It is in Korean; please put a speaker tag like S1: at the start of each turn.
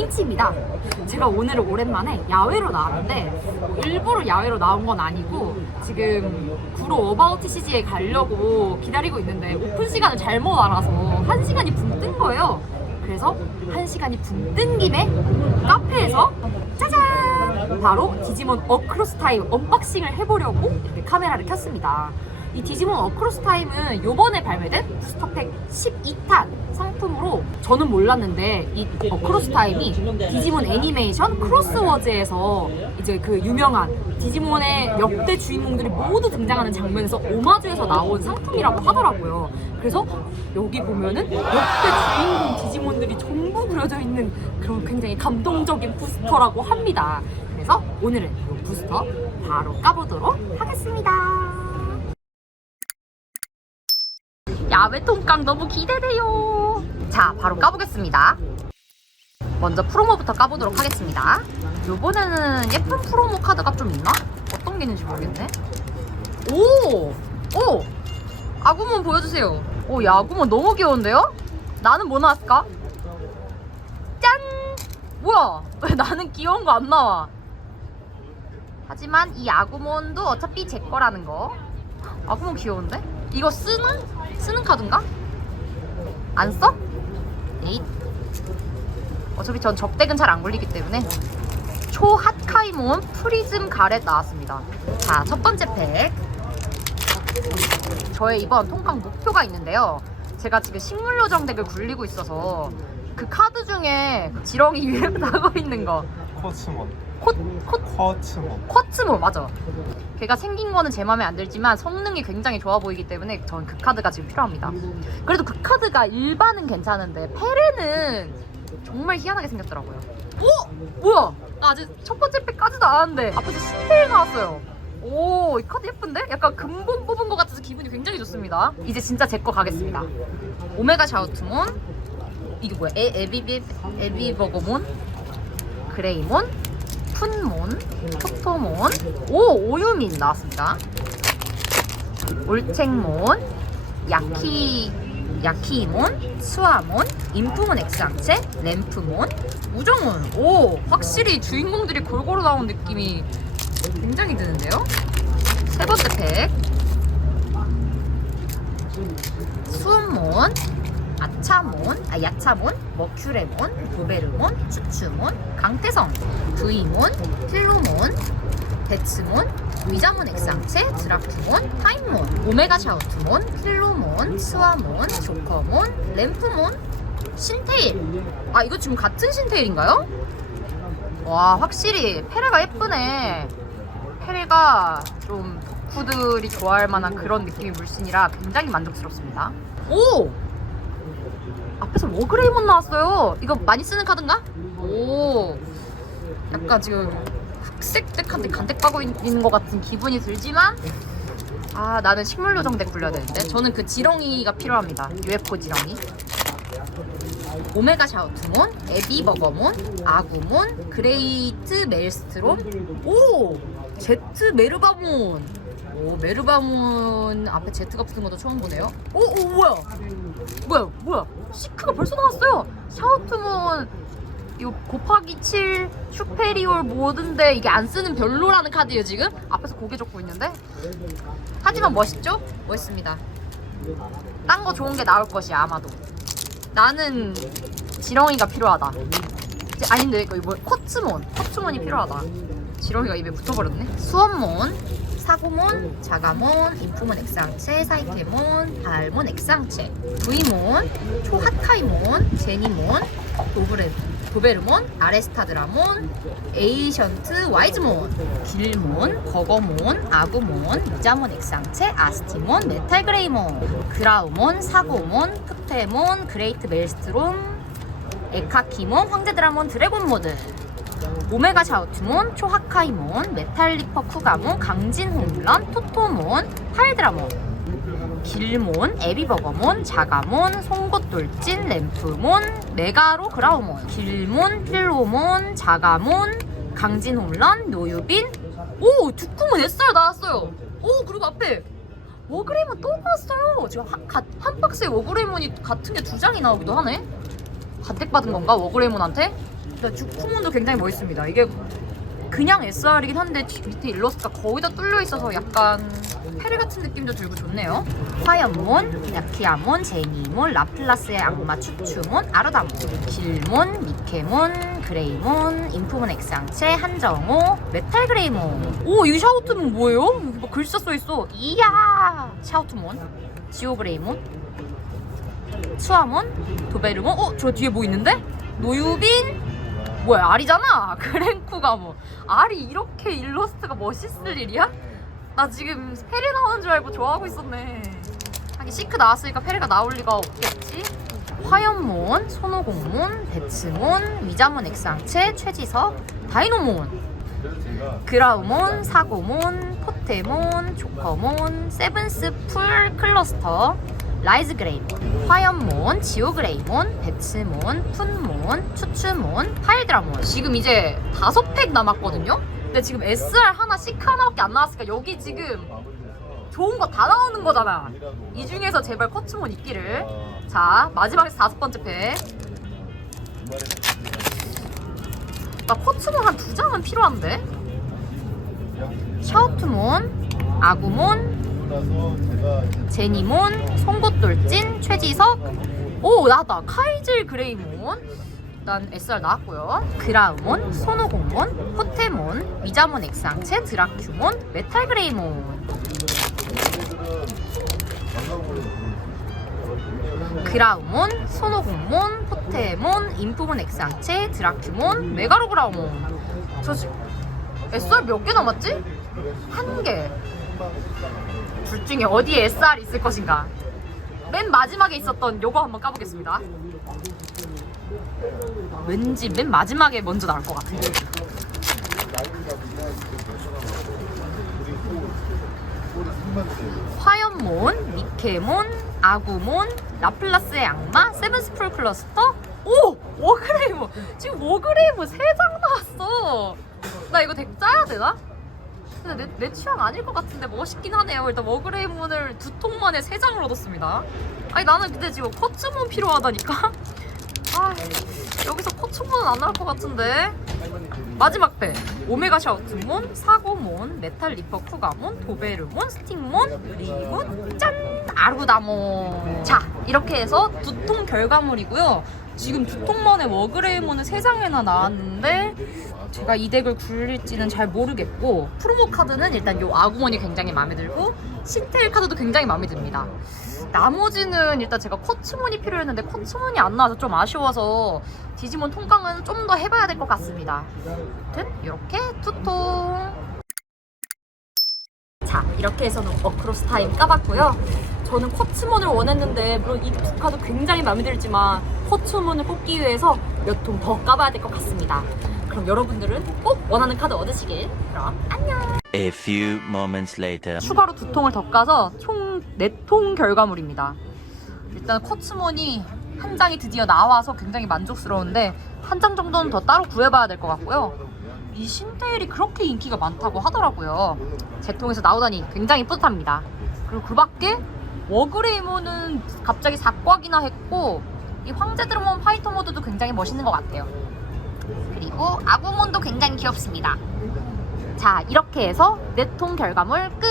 S1: 민치입니다. 제가 오늘은 오랜만에 야외로 나왔는데 뭐 일부러 야외로 나온 건 아니고 지금 구로 어바웃 TCG에 가려고 기다리고 있는데 오픈 시간을 잘못 알아서 한 시간이 붕 뜬 거예요. 그래서 한 시간이 붕 뜬 김에 카페에서 짜잔! 바로 디지몬 어크로스 타임 언박싱을 해보려고 이렇게 카메라를 켰습니다. 이 디지몬 어크로스 타임은 요번에 발매된 부스터팩 12탄 상품으로 저는 몰랐는데 이 어크로스 타임이 디지몬 애니메이션 크로스워즈에서 이제 그 유명한 디지몬의 역대 주인공들이 모두 등장하는 장면에서 오마주에서 나온 상품이라고 하더라고요. 그래서 여기 보면은 역대 주인공 디지몬들이 전부 그려져 있는 그런 굉장히 감동적인 부스터라고 합니다. 그래서 오늘은 이 부스터 바로 까보도록 하겠습니다. 야외 통깡 너무 기대돼요. 자, 바로 까보겠습니다. 먼저 프로모부터 까보도록 하겠습니다. 요번에는 예쁜 프로모 카드가 좀 있나? 어떤 게 있는지 모르겠네. 오! 오! 아구몬 보여주세요. 오, 야, 아구몬 너무 귀여운데요? 나는 뭐 나왔을까? 짠! 뭐야? 왜 나는 귀여운 거 안 나와? 하지만 이 아구몬도 어차피 제 거라는 거. 아구몬 귀여운데? 이거 쓰는? 쓰는 카드인가? 안 써? 에잇. 어차피 전 적대근 잘안 굴리기 때문에 초 핫카이몬 프리즘 가렛 나왔습니다. 자, 첫 번째 팩. 저의 이번 통깡 목표가 있는데요. 제가 지금 식물요정 덱을 굴리고 있어서 그 카드 중에 지렁이 위에 나고 있는 거.
S2: 코츠몬
S1: 콧, 콧,
S2: 코츠몬
S1: 쿼츠모 맞아. 걔가 생긴 거는 제 마음에 안 들지만 성능이 굉장히 좋아 보이기 때문에 저는 그 카드가 지금 필요합니다. 그래도 그 카드가 일반은 괜찮은데 페레는 정말 희한하게 생겼더라고요. 오! 뭐야? 나 아직 첫 번째 팩까지도 안 왔는데 앞에서 신데일 나왔어요. 오, 이 카드 예쁜데? 약간 근본 뽑은 것 같아서 기분이 굉장히 좋습니다. 이제 진짜 제 거 가겠습니다. 오메가 샤우트몬 이게 뭐야? 에, 에비비, 에비버거몬 그레이몬 푼몬, 토토몬, 오 오유민 나왔습니다. 올챙몬, 야키 야키몬, 수아몬, 인프몬 엑스항체, 램프몬, 우정몬. 오 확실히 주인공들이 골고루 나온 느낌이 굉장히 드는데요. 세 번째 팩 수은몬, 아차몬, 아 야차몬, 머큐레몬, 도베르몬, 추추몬, 강태성, 두이몬, 필로몬, 베츠몬, 위자몬 엑상체, 드라큐몬, 타임몬, 오메가 샤우트몬, 필로몬, 스와몬, 조커몬, 램프몬, 신테일. 아 이거 지금 같은 신테일인가요? 와 확실히 페레가 예쁘네. 페레가 좀 덕후들이 좋아할 만한 그런 느낌의 물씬이라 굉장히 만족스럽습니다. 오! 앞에서 워그레이몬 나왔어요. 이거 많이 쓰는 카드인가? 오. 약간 지금 흑색 덱한테 간덱 까고 있- 있는 것 같은 기분이 들지만 아 나는 식물 요정 덱 굴려야 되는데 저는 그 지렁이가 필요합니다. UFO 지렁이. 오메가 샤우트몬, 에비 버거몬, 아구몬, 그레이트 멜스트롬, 오! 제트 메르바몬. 오, 메르바몬 앞에 제트가 붙은 것도 처음 보네요. 오, 오, 뭐야? 뭐야, 뭐야? 시크가 벌써 나왔어요. 샤우트몬, 이거 곱하기 7 슈페리올 모드인데 이게 안 쓰는 별로라는 카드예요, 지금? 앞에서 고개 적고 있는데? 하지만 멋있죠? 멋있습니다. 딴 거 좋은 게 나올 것이야, 아마도. 나는 지렁이가 필요하다. 아닌데 이거 뭐 코츠몬, 코츠몬이 필요하다. 지렁이가 입에 붙어버렸네. 수원몬, 사고몬, 자가몬, 인프몬 엑상체, 사이테몬, 발몬 엑상체, 브이몬, 초핫카이몬, 제니몬, 도브레, 도베르몬, 아레스타드라몬, 에이션트 와이즈몬, 길몬, 거거몬, 아구몬, 미자몬 엑상체, 아스티몬, 메탈그레이몬, 그라우몬, 사고몬, 푸테몬, 그레이트 멜스트롬, 에카키몬, 황제드라몬, 드래곤 모드, 오메가 샤우트몬, 초하카이몬, 메탈리퍼 쿠가몬, 강진홈런, 토토몬, 파일드라몬, 길몬, 에비버거몬, 자가몬, 송곳돌진, 램프몬, 메가로 그라우몬, 길몬, 필로몬, 자가몬, 강진홈런, 노유빈, 오! 두쿠몬 SR 나왔어요! 오! 그리고 앞에 워그레이몬 또 나왔어요! 지금 한, 가- 한 박스에 워그레이몬이 같은 게 두 장이 나오기도 하네? 간택 받은 건가? 워그레이몬한테? 일단 주쿠몬도 굉장히 멋있습니다. 이게 그냥 SR이긴 한데 뒤- 밑에 일러스트가 거의 다 뚫려 있어서 약간 페리 같은 느낌도 들고 좋네요. 화연몬, 야키아몬, 제니몬, 라플라스의 악마 추추몬, 아르다몬, 길몬, 미케몬, 그레이몬, 인프몬 액상체, 한정호, 메탈 그레이몬. 오, 이 샤우트몬 뭐예요? 뭐 글자 써 있어. 이야! 샤우트몬, 지오 그레이몬, 수아몬, 도베르몬. 어, 저 뒤에 뭐 있는데? 노유빈, 뭐야 알이잖아? 그랭쿠가 뭐. 알이 이렇게 일러스트가 멋있을 일이야? 나 지금 페리 나오는 줄 알고 좋아하고 있었네. 하긴 시크 나왔으니까 페리가 나올 리가 없겠지? 화연몬, 손오공몬, 배츠몬, 위자몬 액상체, 최지석, 다이노몬. 그라우몬, 사고몬, 포테몬, 조커몬, 세븐스 풀 클러스터, 라이즈 그레이몬, 화연몬, 지오 그레이몬, 배츠몬, 푼몬, 추추몬, 하이드라몬. 지금 이제 다섯 팩 남았거든요? 근데 지금 SR 하나, 시크 하나밖에 안 나왔으니까 여기 지금 좋은 거 다 나오는 거잖아. 이 중에서 제발 코츠몬 있기를. 자, 마지막에서 다섯 번째 팩. 나 코츠몬 한 두 장은 필요한데? 샤우트몬, 아구몬, 제니몬, 송곳돌진, 최지석. 오 나왔다. 카이질 그레이몬. 일단 SR 나왔고요. 그라우몬, 손오공몬, 호테몬, 위자몬 액상체, 드라큐몬, 메탈 그레이몬. 그라우몬, 손오공몬, 호테몬, 인프몬 액상체, 드라큐몬, 메가로그라우몬. 저 지금 SR 몇 개 남았지? 한 개. 둘 중에 어디에 SR 있을 것인가? 맨 마지막에 있었던 요거 한번 까보겠습니다. 왠지 맨 마지막에 먼저 나올 것 같아요. 화연몬, 미케몬, 아구몬, 라플라스의 악마, 세븐스풀 클러스터, 오! 워그레이몬! 지금 워그레이몬 3장 나왔어! 나 이거 덱 짜야 되나? 근데 내, 내 취향 아닐 것 같은데 멋있긴 하네요. 일단 워그레이몬을 두 통만에 세 장을 얻었습니다. 아니 나는 근데 지금 코츠몬 필요하다니까? 아 여기서 코츠몬은 안 나올 것 같은데? 마지막 배 오메가 샤우트몬, 사고몬, 메탈 리퍼 쿠가몬, 도베르몬, 스틱몬, 그리고 짠! 아루다몬 자 이렇게 해서 두 통 결과물이고요 지금 두 통만에 워그레이몬은 세 장이나 나왔는데 제가 이 덱을 굴릴지는 잘 모르겠고 프로모 카드는 일단 요 아구몬이 굉장히 마음에 들고 신테일 카드도 굉장히 마음에 듭니다. 나머지는 일단 제가 코츠몬이 필요했는데 코츠몬이 안 나와서 좀 아쉬워서 디지몬 통깡은 좀 더 해봐야 될 것 같습니다. 아무튼 이렇게 자 이렇게 해서는 어크로스 타임 까봤고요 저는 코츠몬을 원했는데 물론 이 두 카드 굉장히 마음에 들지만 코츠몬을 뽑기 위해서 몇 통 더 까봐야 될 것 같습니다 그럼 여러분들은 꼭 원하는 카드 얻으시길 그럼 안녕
S2: A few moments later.
S1: 추가로 두 통을 더 까서 총 네 통 결과물입니다. 일단 코츠몬이 한 장이 드디어 나와서 굉장히 만족스러운데 한 장 정도는 더 따로 구해봐야 될 것 같고요. 이 신테일이 그렇게 인기가 많다고 하더라고요. 제 통에서 나오다니 굉장히 뿌듯합니다. 그리고 그 밖에 워그레이몬은 갑자기 4꽉이나 했고 이 황제 드래곤 파이터 모드도 굉장히 멋있는 것 같아요. 그리고 아구몬도 굉장히 귀엽습니다. 자 이렇게 해서 네 통 결과물 끝!